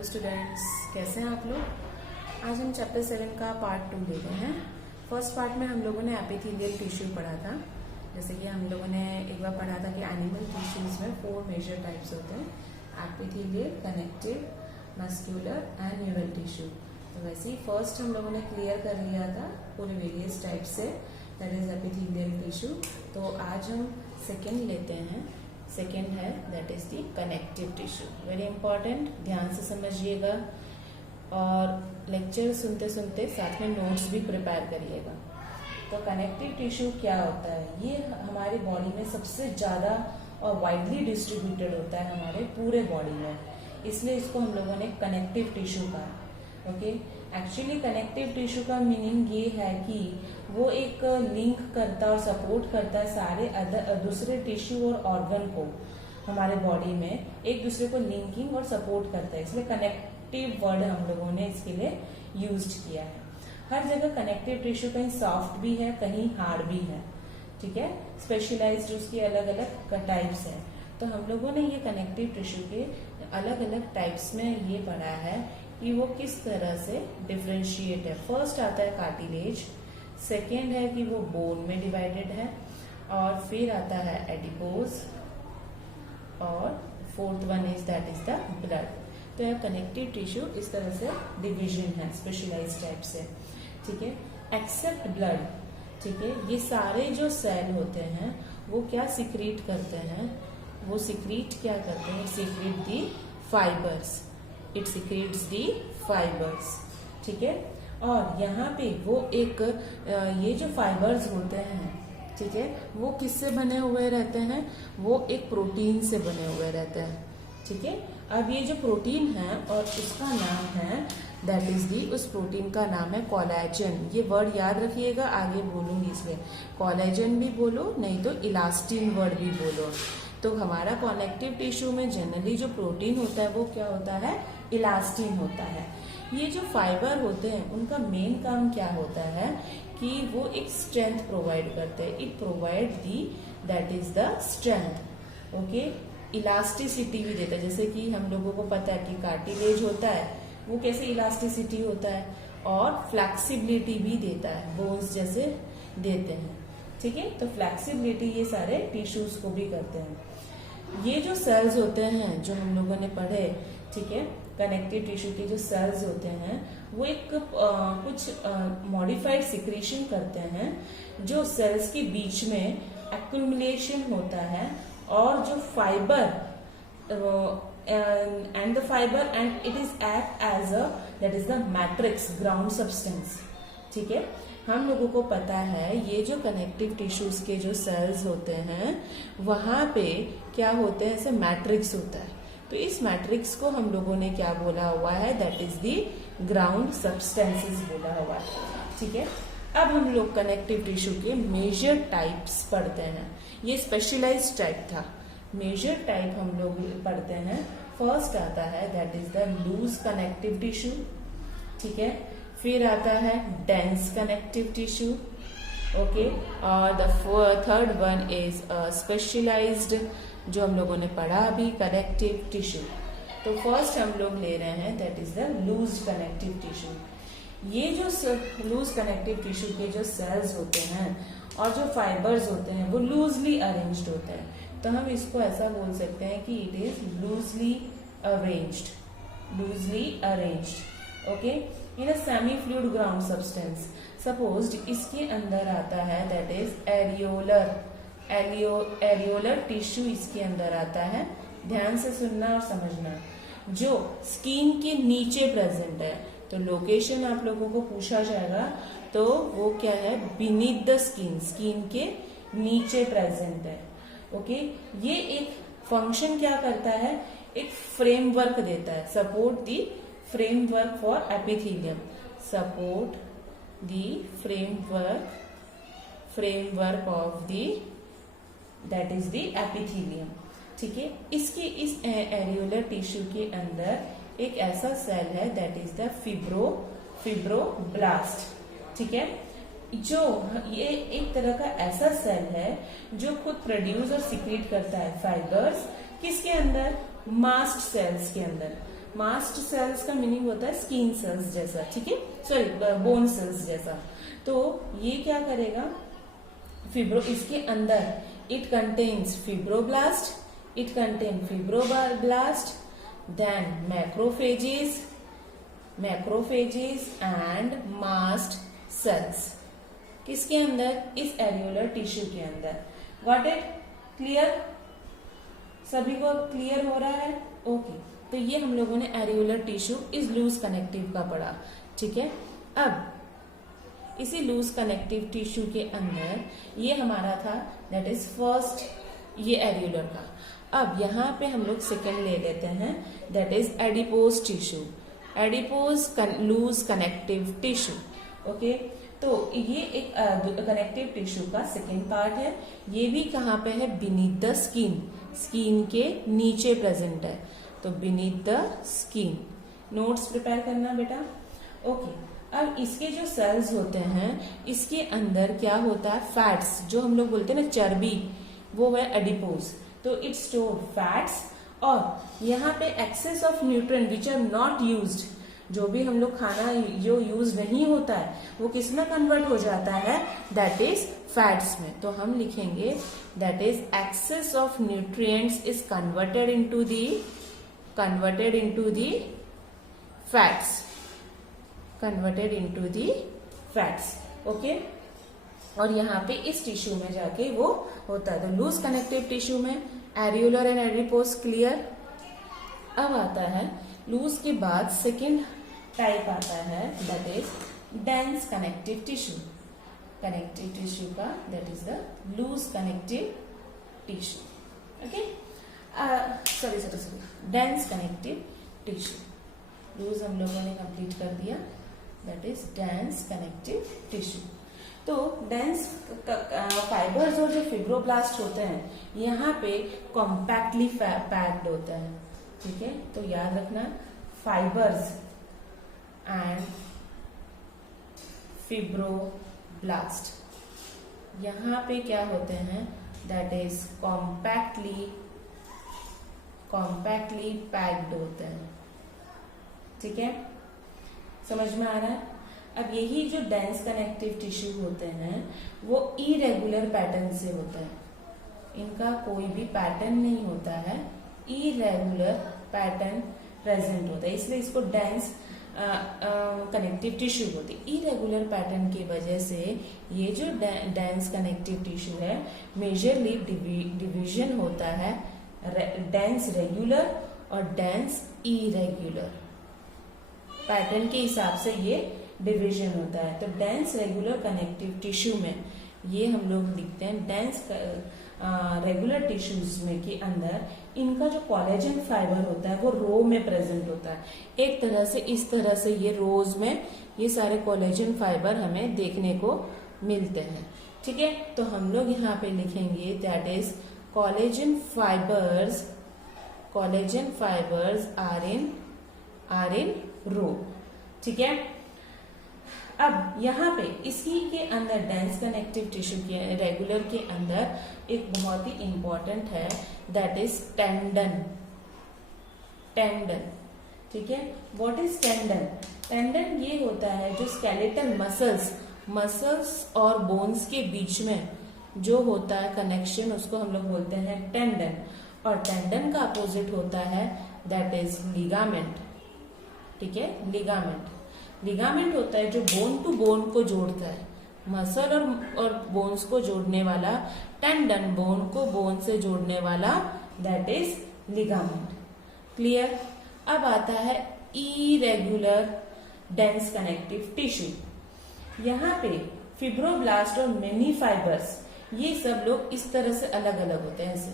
Hello students, कैसे हैं आप लोग। आज हम चैप्टर 7 का पार्ट 2 ले रहे हैं। फर्स्ट पार्ट में हम लोगों ने एपिथेलियल टिश्यू पढ़ा था। जैसे कि हम लोगों ने एक बार पढ़ा था कि एनिमल टिश्यूज में 4 मेजर टाइप्स होते हैं, epithelial, connective, muscular and neural tissue. तो वैसे ही फर्स्ट हम लोगों ने क्लियर कर लिया था पूरे वेरियस टाइप से, दैट इज एपिथेलियल टिश्यू। तो आज हम सेकेंड लेते हैं। सेकेंड है that is the connective tissue. Very important, ध्यान से समझिएगा और लेक्चर सुनते सुनते साथ में नोट्स भी प्रिपेयर करिएगा। तो कनेक्टिव टिश्यू क्या होता है? ये हमारी बॉडी में सबसे ज्यादा और वाइडली डिस्ट्रीब्यूटेड होता है हमारे पूरे बॉडी में, इसलिए इसको हम लोगों ने कनेक्टिव टिश्यू कहा। ओके, एक्चुअली कनेक्टिव टिश्यू का मीनिंग ये है कि वो एक लिंक करता और सपोर्ट करता है सारे दूसरे टिश्यू और ऑर्गन को हमारे बॉडी में, एक दूसरे को लिंकिंग और सपोर्ट करता है, इसलिए कनेक्टिव वर्ड हम लोगों ने इसके लिए यूज किया है। हर जगह कनेक्टिव टिश्यू कहीं सॉफ्ट भी है, कहीं हार्ड भी है, ठीक है। स्पेशलाइज्ड उसकी अलग अलग टाइप्स है। तो हम लोगों ने ये कनेक्टिव टिश्यू के अलग अलग टाइप्स में ये पढ़ा है कि वो किस तरह से डिफरेंशिएट है। फर्स्ट आता है कार्टिलेज, सेकेंड है कि वो बोन में डिवाइडेड है, और फिर आता है एडिपोज, और fourth one is that is the blood. तो यह कनेक्टिव टिश्यू इस तरह से डिवीजन है स्पेशलाइज्ड टाइप से, ठीक है। एक्सेप्ट ब्लड, ठीक है, ये सारे जो सेल होते हैं वो क्या सिक्रीट करते हैं? वो सिक्रीट क्या करते हैं? Secrete the fibres, it secretes the fibres, ठीक है। और यहाँ पे वो एक ये जो फाइबर्स होते हैं, ठीक है, वो किससे बने हुए रहते हैं? वो एक प्रोटीन से बने हुए रहते हैं, ठीक है। अब ये जो प्रोटीन है और उसका नाम है दैट इज दी, उस प्रोटीन का नाम है कोलेजन। ये वर्ड याद रखिएगा, आगे बोलूंगी इसलिए। कोलेजन भी बोलो, नहीं तो इलास्टिन वर्ड भी बोलो। तो हमारा कनेक्टिव टिश्यू में जनरली जो प्रोटीन होता है वो क्या होता है? इलास्टिन होता है। ये जो फाइबर होते हैं उनका मेन काम क्या होता है कि वो एक स्ट्रेंथ प्रोवाइड करते हैं। It provide the that is the strength, okay. Elasticity भी देता है, जैसे कि हम लोगों को पता है कि कार्टिलेज होता है वो कैसे इलास्टिसिटी होता है, और फ्लेक्सिबिलिटी भी देता है, बोन्स जैसे देते हैं, ठीक है। तो फ्लेक्सिबिलिटी ये सारे टिश्यूज को भी करते हैं। ये जो सेल्स होते हैं जो हम लोगों ने पढ़े, ठीक है, कनेक्टिव टिश्यू के जो सेल्स होते हैं वो एक कुछ मॉडिफाइड सिक्रीशन करते हैं जो सेल्स के बीच में एक्युमुलेशन होता है, और जो fibre and the fiber and it is act as a that is the matrix ground substance, ठीक है। हम लोगों को पता है ये जो कनेक्टिव टिश्यूज के जो सेल्स होते हैं वहां पे क्या होते हैं? ऐसे मैट्रिक्स होता है। तो इस मैट्रिक्स को हम लोगों ने क्या बोला हुआ है? That is the ground substances बोला हुआ है, ठीक है। अब हम लोग कनेक्टिव टिश्यू के मेजर टाइप्स पढ़ते हैं। ये स्पेशलाइज्ड टाइप था, मेजर टाइप हम लोग पढ़ते हैं। फर्स्ट आता है that is the loose connective tissue, ठीक है। फिर आता है डेंस कनेक्टिव टिश्यू, ओके, और the third one is specialised जो हम लोगों ने पढ़ा अभी, कनेक्टिव टिश्यू। तो फर्स्ट हम लोग ले रहे हैं that is the loose connective tissue. ये जो लूज कनेक्टिव टिश्यू के जो सेल्स होते हैं और जो फाइबर्स होते हैं वो लूजली अरेंज्ड होते हैं। तो हम इसको ऐसा बोल सकते हैं कि it is loosely arranged, loosely arranged, okay, in a semi fluid ground substance. Suppose इसके अंदर आता है दैट इज एरियोलर टिश्यू, इसके अंदर आता है। ध्यान से सुनना और समझना। जो स्किन के नीचे प्रेजेंट है, तो लोकेशन आप लोगों को पूछा जाएगा तो वो क्या है? बीनीथ द स्किन, स्किन के नीचे प्रेजेंट है, ओके। ये एक फंक्शन क्या करता है? एक फ्रेमवर्क देता है, support the framework for epithelium, support the framework of the that is the epithelium, ठीक है। इसके इस एरियोलर टिश्यू के अंदर एक ऐसा सेल है दैट इज द फिब्रोब्लास्ट, ठीक है। जो ये एक तरह का ऐसा सेल है जो खुद प्रोड्यूस और सिक्रीट करता है फाइबर्स, किसके अंदर? मास्ट सेल्स के अंदर। मास्ट सेल्स का मीनिंग होता है स्किन सेल्स जैसा, ठीक है, सॉरी बोन सेल्स जैसा। तो ये क्या करेगा, इसके अंदर it contains fibroblast, it contain fibroblast, then macrophages and mast cells. किसके अंदर, इस एरियोलर टिश्यू के अंदर। गॉट इट, क्लियर, सभी को क्लियर हो रहा है? ओके तो ये हम लोगों ने areolar tissue is loose connective का पढ़ा, ठीक है। अब इसी लूज कनेक्टिव टिश्यू के अंदर ये हमारा था, दैट इज फर्स्ट ये एरियोलर का। अब यहाँ पे हम लोग सेकेंड ले लेते हैं, that is adipose tissue, adipose loose connective tissue. Okay तो ये एक कनेक्टिव टिश्यू का सेकेंड पार्ट है। ये भी कहाँ पे है, बीनीथ द स्किन, स्किन के नीचे प्रेजेंट है, तो beneath the skin. Notes prepare करना बेटा। ओके अब इसके जो सेल्स होते हैं इसके अंदर क्या होता है, फैट्स, जो हम लोग बोलते हैं ना चर्बी, वो है एडिपोज। तो इट स्टोर फैट्स, और यहाँ पे excess of nutrient which are not used, जो भी हम लोग खाना जो यूज नहीं होता है वो किस में कन्वर्ट हो जाता है, दैट इज फैट्स में। तो हम लिखेंगे that is excess of nutrients is converted into the fats, converted into the fats. Okay और यहाँ पे इस टिश्यू में जाके वो होता है। तो लूज कनेक्टिव टिश्यू में एरियोलर एंड एडिपोज, क्लियर। अब आता है लूज के बाद सेकेंड टाइप आता है, that is dense connective tissue. Connective tissue का that is the loose connective tissue. Okay sorry dense connective tissue. Loose हम लोगों ने कंप्लीट कर दिया, that is dense connective tissue. तो डेंस फाइबर्स और जो फिब्रोब्लास्ट होते हैं यहाँ पे कॉम्पैक्टली पैक्ड होता है, ठीक है। तो याद रखना फाइबर्स एंड फिब्रोब्लास्ट यहाँ पे क्या होते हैं, दैट इज कॉम्पैक्टली पैक्ड होते हैं, ठीक है, समझ में आ रहा है। अब यही जो डेंस कनेक्टिव टिश्यू होते हैं वो इरेगुलर पैटर्न से होता है, इनका कोई भी पैटर्न नहीं होता है, इरेगुलर पैटर्न प्रेजेंट होता है, इसलिए इसको डेंस कनेक्टिव टिश्यू बोलते हैं। इरेगुलर पैटर्न की वजह से ये जो डेंस कनेक्टिव टिश्यू है मेजरली डिवीजन होता है डेंस रेगुलर और डेंस इरेगुलर पैटर्न के हिसाब से ये डिवीजन होता है। तो डेंस रेगुलर कनेक्टिव टिश्यू में ये हम लोग लिखते हैं डेंस रेगुलर टिश्यूज में के अंदर इनका जो कोलेजन फाइबर होता है वो रो में प्रेजेंट होता है। एक तरह से इस तरह से ये रोज में ये सारे कोलेजन फाइबर हमें देखने को मिलते हैं, ठीक है। तो हम लोग यहाँ पे लिखेंगे that is collagen fibres are in row, ठीक है। अब यहाँ पे इसी के अंदर डेंस कनेक्टिव टिश्यू के रेगुलर के अंदर एक बहुत ही इंपॉर्टेंट है, दैट इज टेंडन, ठीक है। What is tendon? टेंडन ये होता है जो स्केलेटल मसल्स और बोन्स के बीच में जो होता है कनेक्शन, उसको हम लोग बोलते हैं टेंडन। और टेंडन का अपोजिट होता है दैट इज लिगामेंट, ठीक है। लिगामेंट होता है जो बोन टू बोन को जोड़ता है, मसल और बोन्स को जोड़ने वाला, टेंडन बोन को बोन से जोड़ने वाला, दैट इज लिगामेंट, क्लियर। अब आता है इरेगुलर डेंस कनेक्टिव टिश्यू। यहाँ पे फिब्रोब्लास्ट और मेनी फाइबर्स ये सब लोग इस तरह से अलग अलग होते हैं, ऐसे।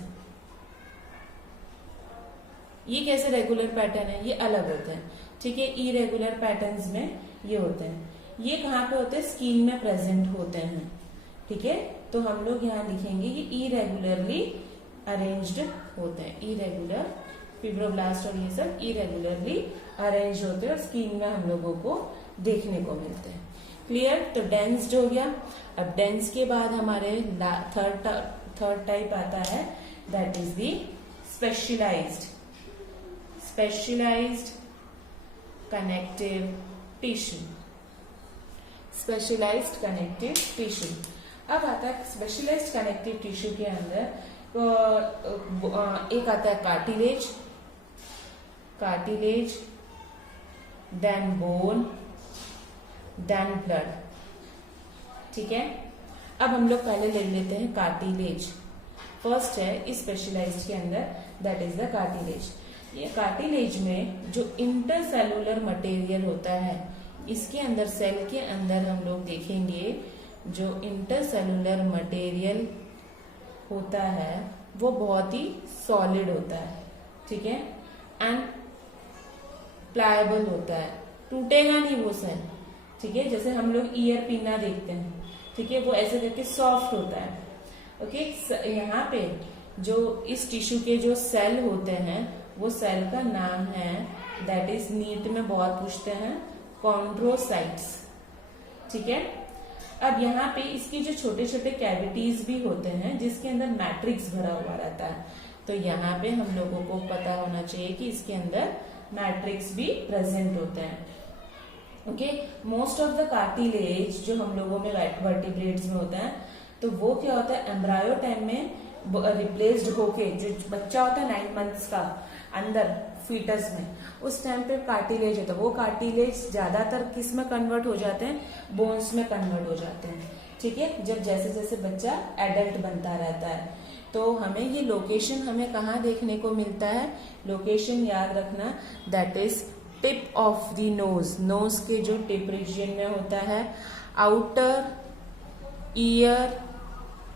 ये कैसे रेगुलर पैटर्न है, ये अलग होते हैं, ठीक है। इरेगुलर पैटर्न्स में ये होते हैं, ये कहाँ पे होते हैं, स्किन में प्रेजेंट होते हैं, ठीक है। तो हम लोग यहाँ लिखेंगे ये इरेगुलरली अरेंज्ड होते हैं, इरेगुलर फिब्रोब्लास्ट और ये सब इरेगुलरली अरेंज होते हैं और स्किन में हम लोगों को देखने को मिलते हैं, क्लियर। तो डेंस्ड हो गया। अब डेंस के बाद हमारे थर्ड टाइप आता है, that is the specialised connective tissue, specialised connective tissue. अब आता है स्पेशलाइज्ड कनेक्टिव टिश्यू के अंदर एक आता है cartilage, then bone, then blood. ठीक है, अब हम लोग पहले ले लेते हैं कार्टिलेज। फर्स्ट है इस स्पेशलाइज्ड के अंदर, दैट इज द कार्टिलेज। ये कार्टिलेज में जो इंटरसेलुलर मटेरियल होता है, इसके अंदर सेल के अंदर हम लोग देखेंगे जो इंटरसेलुलर मटेरियल होता है वो बहुत ही सॉलिड होता है। ठीक है, एंड प्लायबल होता है, टूटेगा नहीं वो सेल। ठीक है, जैसे हम लोग ईयर पिन्ना देखते हैं, ठीक है, वो ऐसे करके सॉफ्ट होता है। ओके, यहाँ पे जो इस टिश्यू के जो सेल होते हैं वो सेल का नाम है, दैट इज नीट में बहुत पूछते हैं, कॉन्ड्रोसाइट्स। ठीक है, अब यहाँ पे इसकी जो छोटे छोटे कैविटीज भी होते हैं जिसके अंदर मैट्रिक्स भरा हुआ रहता है, तो यहाँ पे हम लोगों को पता होना चाहिए कि इसके अंदर मैट्रिक्स भी प्रेजेंट होते हैं। Okay, most of the cartilage जो हम लोगों में वर्टिब्रेट्स में होता है, तो वो क्या होता है, एम्ब्रायो टाइम में रिप्लेस्ड होके, जो बच्चा होता है 9 मंथ्स का अंदर फीटस में, उस टाइम पे कार्टिलेज होता है, वो कार्टिलेज ज्यादातर किस में कन्वर्ट हो जाते हैं, बोन्स में कन्वर्ट हो जाते हैं। ठीक है, जब जैसे जैसे बच्चा एडल्ट बनता रहता है, तो हमें ये लोकेशन हमें कहाँ देखने को मिलता है, लोकेशन याद रखना, that is tip of the nose, nose के जो टिप रीजन में होता है, आउटर ईयर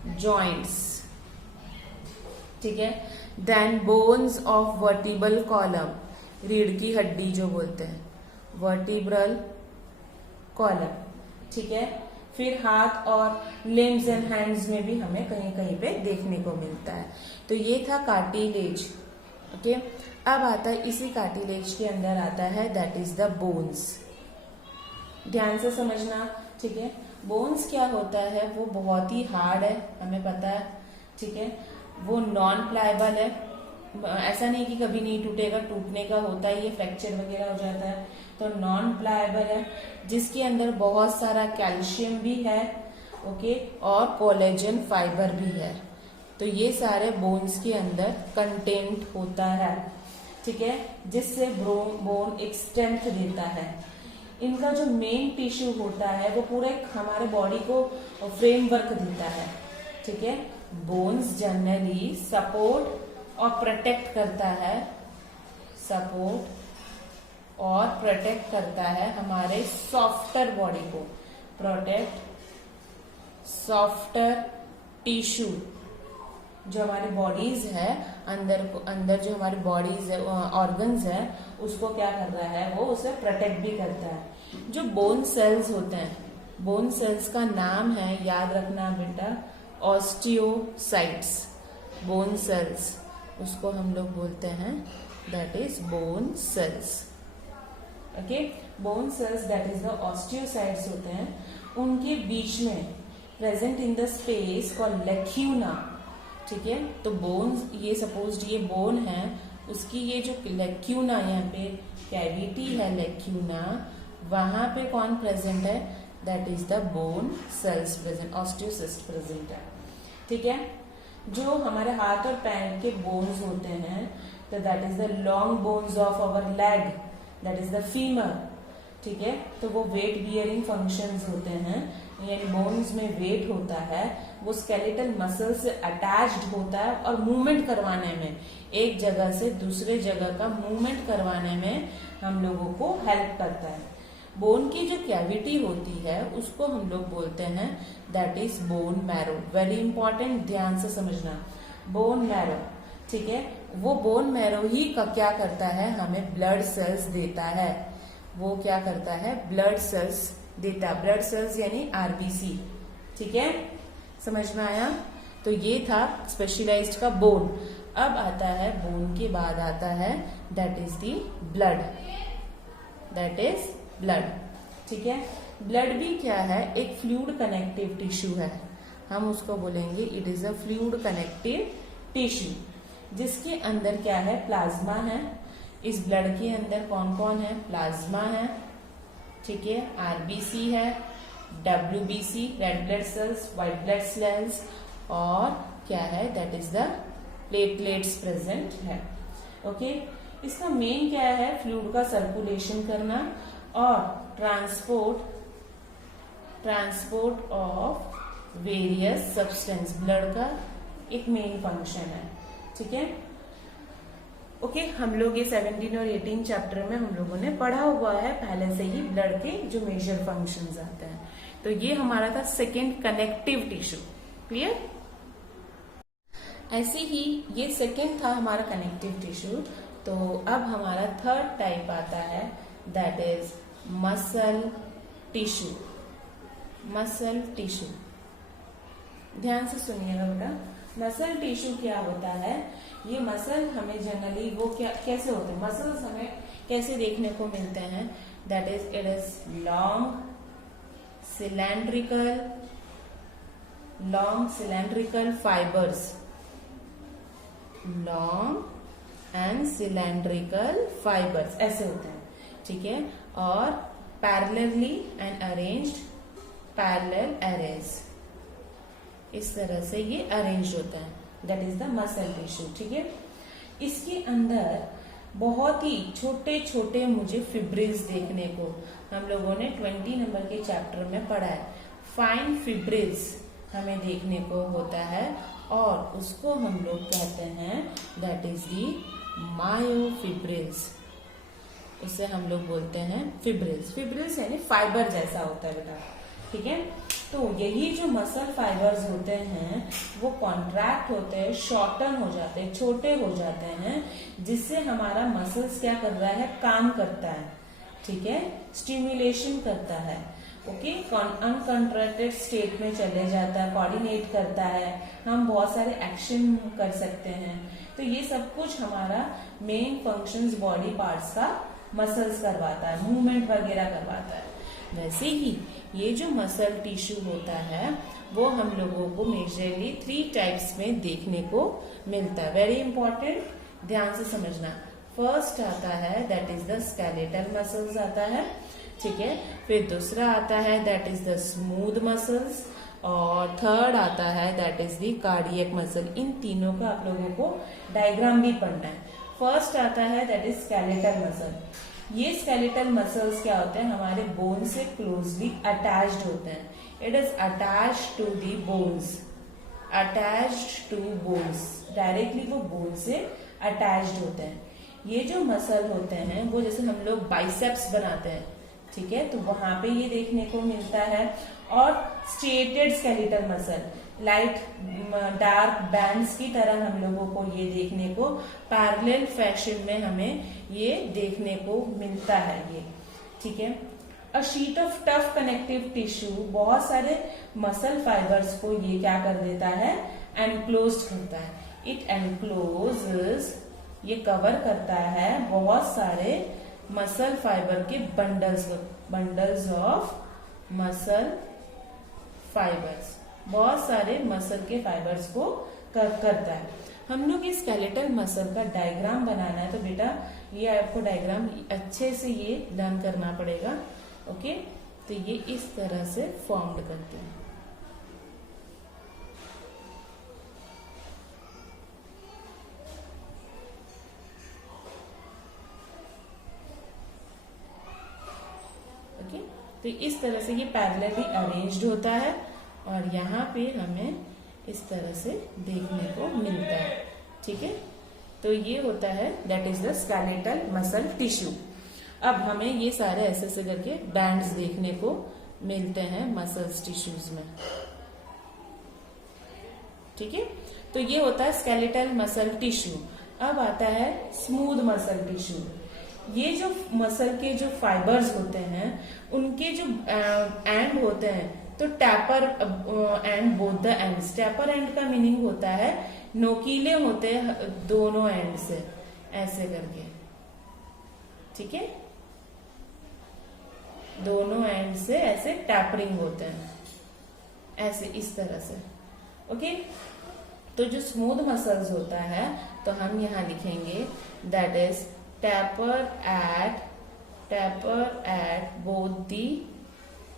जॉइंट्स। ठीक है, then bones of vertebral column, रीढ़ की हड्डी जो बोलते हैं, वर्टिब्रल कॉलम। ठीक है, फिर हाथ और लिम्स एंड हैंड्स में भी हमें कहीं कहीं पे देखने को मिलता है। तो ये था कार्टिलेज। ओके, अब आता है इसी कार्टिलेज के अंदर आता है, दैट इज द बोन्स। ध्यान से समझना। ठीक है, बोन्स क्या होता है, वो बहुत ही हार्ड है, हमें पता है। ठीक है, वो नॉन प्लायबल है, ऐसा नहीं कि कभी नहीं टूटेगा, टूटने का होता है, ये फ्रैक्चर वगैरह हो जाता है, तो नॉन प्लायबल है, जिसके अंदर बहुत सारा कैल्शियम भी है। ओके, और कोलेजन फाइबर भी है, तो ये सारे बोन्स के अंदर कंटेंट होता है। ठीक है, जिससे बोन एक स्ट्रेंथ देता है। इनका जो मेन टिश्यू होता है वो पूरे हमारे बॉडी को फ्रेमवर्क देता है। ठीक है, बोन्स जनरली सपोर्ट और प्रोटेक्ट करता है, सपोर्ट और प्रोटेक्ट करता है हमारे सॉफ्टर बॉडी को, प्रोटेक्ट सॉफ्टर टिश्यू। जो हमारी बॉडीज है, अंदर जो हमारी बॉडीज है, ऑर्गन्स है, उसको क्या कर रहा है, वो उसे प्रोटेक्ट भी करता है। जो बोन सेल्स होते हैं, बोन सेल्स का नाम है, याद रखना बेटा, ऑस्टियोसाइट्स। बोन सेल्स, उसको हम लोग बोलते हैं, that is bone cells. Okay, bone cells that is the osteocytes होते हैं, उनके बीच में present in the space called lacuna. ठीक है, तो बोन्स, ये सपोज ये बोन है, उसकी ये जो लेक्यूना, यहाँ पे कैविटी है लेक्यूना, वहां पे कौन प्रेजेंट है, that is the bone cells present, osteocyte present है। ठीक है, जो हमारे हाथ और पैर के बोन्स होते हैं, तो that is the long bones of our leg, that is the femur. ठीक है, तो वो वेट बियरिंग फंक्शंस होते हैं, यानी बोन्स में वेट होता है, वो स्केलेटल मसल से अटैच्ड होता है और मूवमेंट करवाने में, एक जगह से दूसरे जगह का मूवमेंट करवाने में हम लोगों को हेल्प करता है। बोन की जो कैविटी होती है उसको हम लोग बोलते हैं, that is bone marrow. Very important, ध्यान से समझना, बोन मैरो। ठीक है, वो बोन मैरो ही का क्या करता है, हमें ब्लड सेल्स देता है। वो क्या करता है, ब्लड सेल्स देता, ब्लड सेल्स यानी आरबीसी। ठीक है, समझ में आया। तो ये था स्पेशलाइज्ड का बोन। अब आता है, बोन के बाद आता है, that is the blood, that is blood. ठीक है, ब्लड भी क्या है, एक फ्लूइड कनेक्टिव टिश्यू है, हम उसको बोलेंगे it is a fluid connective tissue, जिसके अंदर क्या है, प्लाज्मा है, इस ब्लड के अंदर कौन कौन है? प्लाज्मा है, ठीक है, आरबीसी है, WBC red blood cells, white blood cells, और क्या है? That is the platelets present है। ओके, इसका मेन क्या है? फ्लूइड का सर्कुलेशन करना और transport of various substance, blood का एक मेन फंक्शन है, ठीक है। ओके, हम लोग ये 17 और 18 चैप्टर में हम लोगों ने पढ़ा हुआ है पहले से ही ब्लड के जो मेजर फंक्शंस आते हैं। तो ये हमारा था सेकेंड कनेक्टिव टिश्यू, क्लियर। ऐसे ही ये सेकेंड था हमारा कनेक्टिव टिश्यू। तो अब हमारा थर्ड टाइप आता है, that is muscle tissue. Muscle tissue, ध्यान से सुनिएगा बेटा। मसल टिश्यू क्या होता है? ये मसल हमें जनरली वो क्या कैसे होते हैं? मसल्स हमें कैसे देखने को मिलते हैं? That is it is long cylindrical fibres, long and cylindrical fibres ऐसे होते हैं, ठीक है। और parallelly and arranged, parallel arrays, इस तरह से ये अरेंज होता है, that is the muscle tissue, ठीक है। इसके अंदर बहुत ही छोटे छोटे मुझे फिब्रिल्स देखने को हम लोगों ने 20 नंबर के चैप्टर में पढ़ा है। फाइन फिब्रिल्स हमें देखने को होता है और उसको हम लोग कहते हैं दैट इज दी मायोफिब्रिल्स। उसे हम लोग बोलते हैं फिब्रिल्स। फिब्रिल्स यानी फाइबर जैसा होता है बेटा, ठीक है। तो यही जो मसल फाइबर्स होते हैं वो कॉन्ट्रैक्ट होते हैं, शॉर्टन हो जाते हैं, छोटे हो जाते हैं, जिससे हमारा मसल्स क्या कर रहा है? काम करता है, ठीक है, स्टिमुलेशन करता है। ओके, अनकंट्रैक्टेड स्टेट में चले जाता है, कोऑर्डिनेट करता है, हम बहुत सारे एक्शन कर सकते हैं। तो ये सब कुछ हमारा मेन फंक्शंस बॉडी पार्ट्स का मसल्स करवाता है, मूवमेंट वगैरह करवाता है। वैसे ही ये जो मसल टिश्यू होता है वो हम लोगों को मेजरली 3 टाइप्स में देखने को मिलता है। वेरी इंपॉर्टेंट, ध्यान से समझना। फर्स्ट आता है that is the skeletal muscles आता है, ठीक है। फिर दूसरा आता है that is the smooth muscles, और थर्ड आता है that is the cardiac muscle. इन तीनों का आप लोगों को डायग्राम भी पढ़ना है। फर्स्ट आता है दैट इज स्केलेटल मसल। ये स्केलेटल मसल्स क्या होते हैं? हमारे बोन से क्लोजली अटैच्ड होते हैं। It is attached to the bones, attached to bones, directly वो बोन से अटैच्ड होते हैं। ये जो मसल होते हैं वो जैसे हम लोग बाइसेप्स बनाते हैं, ठीक है, तो वहां पे ये देखने को मिलता है। और striated skeletal muscle, light dark bands की तरह हम लोगों को ये देखने को पैरेलल फैशन में हमें ये देखने को मिलता है, ये ठीक है। A sheet of tough connective tissue, बहुत सारे मसल फाइबर्स को ये क्या कर देता है? एनक्लोज करता है। इट एनक्लोजेस, ये कवर करता है बहुत सारे मसल फाइबर के बंडल्स ऑफ मसल फाइबर्स, बहुत सारे मसल के फाइबर्स को करता है। हम लोग इस स्केलेटल मसल का डायग्राम बनाना है, तो बेटा ये आपको डायग्राम अच्छे से ये लर्न करना पड़ेगा। ओके, तो ये इस तरह से फॉर्म्ड करते हैं। ओके, तो इस तरह से ये पैरेलली अरेंज्ड होता है और यहाँ पे हमें इस तरह से देखने को मिलता है, ठीक है। तो ये होता है that is the skeletal muscle tissue. अब हमें ये सारे ऐसे करके बैंड्स देखने को मिलते हैं मसल्स टिश्यूज में, ठीक है। तो ये होता है स्केलेटल मसल टिश्यू। अब आता है स्मूथ मसल टिश्यू। ये जो मसल के जो फाइबर्स होते हैं उनके जो एंड होते हैं, तो tapper and both the ends. Tapper and का मीनिंग होता है नोकीले होते हैं दोनों एंड से, ऐसे करके, ठीक है, दोनों एंड से ऐसे टैपरिंग होते हैं, ऐसे इस तरह से। ओके, तो जो स्मूथ मसल्स होता है तो हम यहाँ लिखेंगे that is taper at both the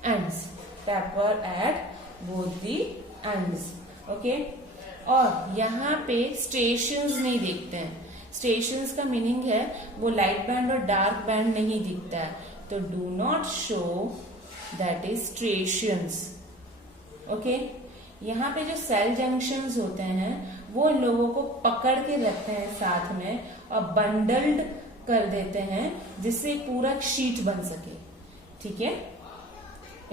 ends, taper at both the ends, okay. और यहाँ पे स्टेशंस नहीं दिखते हैं। स्टेशंस का मीनिंग है वो लाइट बैंड और डार्क बैंड नहीं दिखता है, तो do not show, that is stations, okay. यहाँ पे जो सेल जंक्शंस होते हैं वो इन लोगों को पकड़ के रखते हैं साथ में और बंडल्ड कर देते हैं जिससे पूरा शीट बन सके, ठीक है।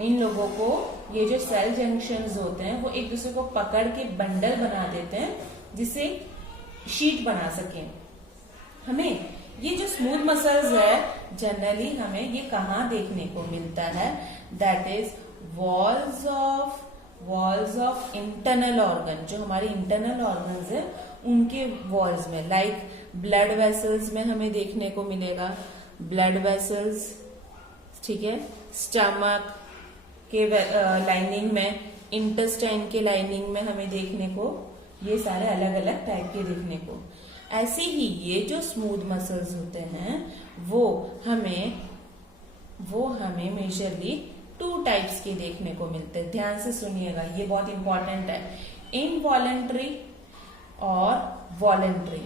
इन लोगों को ये जो सेल जंक्शंस होते हैं वो एक दूसरे को पकड़ के बंडल बना देते हैं जिससे शीट बना सके। हमें ये जो स्मूथ मसल्स है जनरली हमें ये कहाँ देखने को मिलता है, that is walls of internal organ, जो हमारे इंटरनल ऑर्गन्स है उनके वॉल्स में, लाइक ब्लड वेसल्स में हमें देखने को मिलेगा, ब्लड वेसल्स, ठीक है, स्टमक के लाइनिंग में, इंटेस्टाइन के लाइनिंग में हमें देखने को, ये सारे अलग अलग टाइप के देखने को। ऐसे ही ये जो स्मूथ मसल्स होते हैं वो हमें मेजरली 2 टाइप्स के देखने को मिलते हैं। ध्यान से सुनिएगा, ये बहुत इंपॉर्टेंट है। इनवॉलेंट्री और वॉलेंट्री।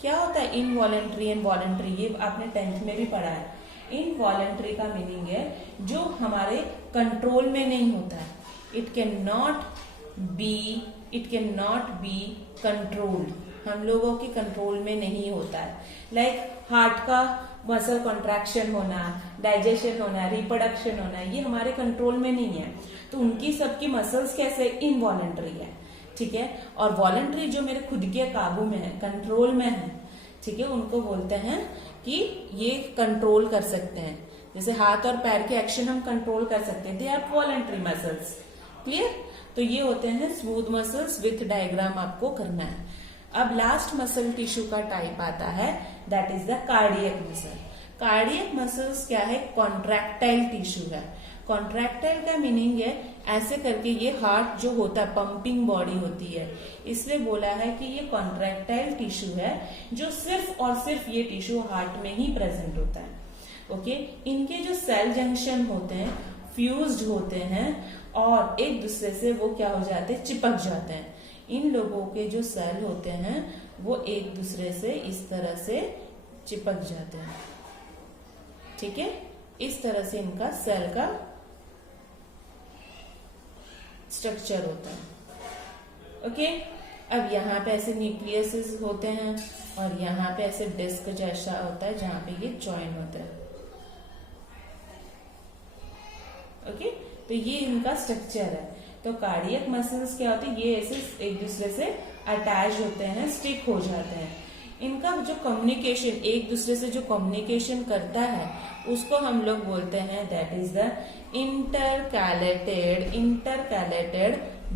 क्या होता है इनवॉलेंट्री एंड वॉलेंट्री, ये आपने 10th में भी पढ़ा है। इनवॉलेंट्री का मीनिंग है जो हमारे कंट्रोल में नहीं होता है, it can not be controlled, हम लोगों के कंट्रोल में नहीं होता है। लाइक हार्ट का मसल कॉन्ट्रैक्शन होना, डाइजेशन होना, रिप्रोडक्शन होना, ये हमारे कंट्रोल में नहीं है, तो उनकी सबकी मसल्स कैसे इनवॉलेंट्री है, ठीक है। और वॉलेंट्री जो मेरे खुद के काबू में है, कंट्रोल में है, ठीक है, उनको बोलते हैं कि ये कंट्रोल कर सकते हैं। जैसे हाथ और पैर के एक्शन हम कंट्रोल कर सकते हैं, they are voluntary muscles, clear. तो ये होते हैं स्मूथ मसल्स, विथ डायग्राम आपको करना है। अब लास्ट मसल टिश्यू का टाइप आता है, that is the cardiac muscle. Cardiac muscles क्या है, कॉन्ट्रैक्टाइल टिश्यू है। कॉन्ट्रैक्टाइल का मीनिंग है ऐसे करके, ये हार्ट जो होता है पंपिंग बॉडी होती है, इसलिए बोला है कि ये कॉन्ट्रैक्टाइल टिश्यू है जो सिर्फ और सिर्फ ये टिश्यू हार्ट में ही प्रेजेंट होता है, ओके। इनके जो सेल जंक्शन होते हैं फ्यूज्ड होते हैं और एक दूसरे से वो क्या हो जाते हैं, चिपक जाते हैं। इन लोगों के जो सेल होते हैं वो एक दूसरे से इस तरह से चिपक जाते हैं, ठीक है। इस तरह से इनका सेल का स्ट्रक्चर होता है, ओके। अब यहाँ पे ऐसे न्यूक्लियस होते हैं और यहाँ पे ऐसे डिस्क जैसा होता है जहां पे ये ज्वाइन होता है, ओके। तो ये इनका स्ट्रक्चर है। तो कार्डियक मसल्स क्या होते हैं, ये ऐसे एक दूसरे से अटैच होते हैं, स्टिक हो जाते हैं। इनका जो कम्युनिकेशन, एक दूसरे से जो कम्युनिकेशन करता है उसको हम लोग बोलते हैं, that is the intercalated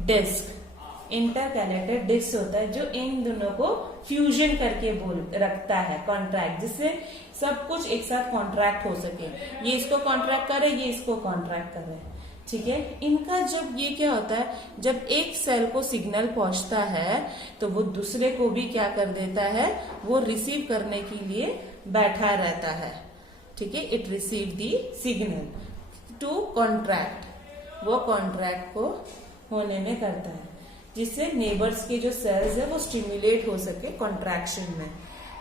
disc. Intercalated disc होता है जो इन दोनों को फ्यूजन करके रखता है, कॉन्ट्रैक्ट, जिससे सब कुछ एक साथ कॉन्ट्रैक्ट हो सके। ये इसको कॉन्ट्रैक्ट करे, ये इसको कॉन्ट्रैक्ट करे, ठीक है। इनका जब ये क्या होता है, जब एक सेल को सिग्नल पहुंचता है तो वो दूसरे को भी क्या कर देता है, वो रिसीव करने के लिए बैठा रहता है, ठीक है। It receive the signal to contract, वो कॉन्ट्रैक्ट को होने में करता है जिससे नेबर्स के जो सेल्स है वो स्टिमुलेट हो सके कॉन्ट्रैक्शन में।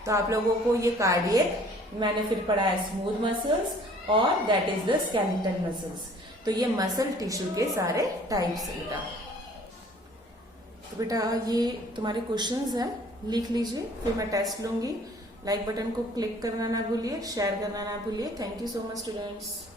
तो आप लोगों को ये कार्डियक, मैंने फिर पढ़ा है स्मूथ मसल्स और that is the skeletal muscles. तो ये मसल टिश्यू के सारे टाइप्स बेटा। तो बेटा ये तुम्हारे क्वेश्चंस हैं, लिख लीजिए, फिर मैं टेस्ट लूंगी। लाइक बटन को क्लिक करना ना भूलिए, शेयर करना ना भूलिए। Thank you so much students.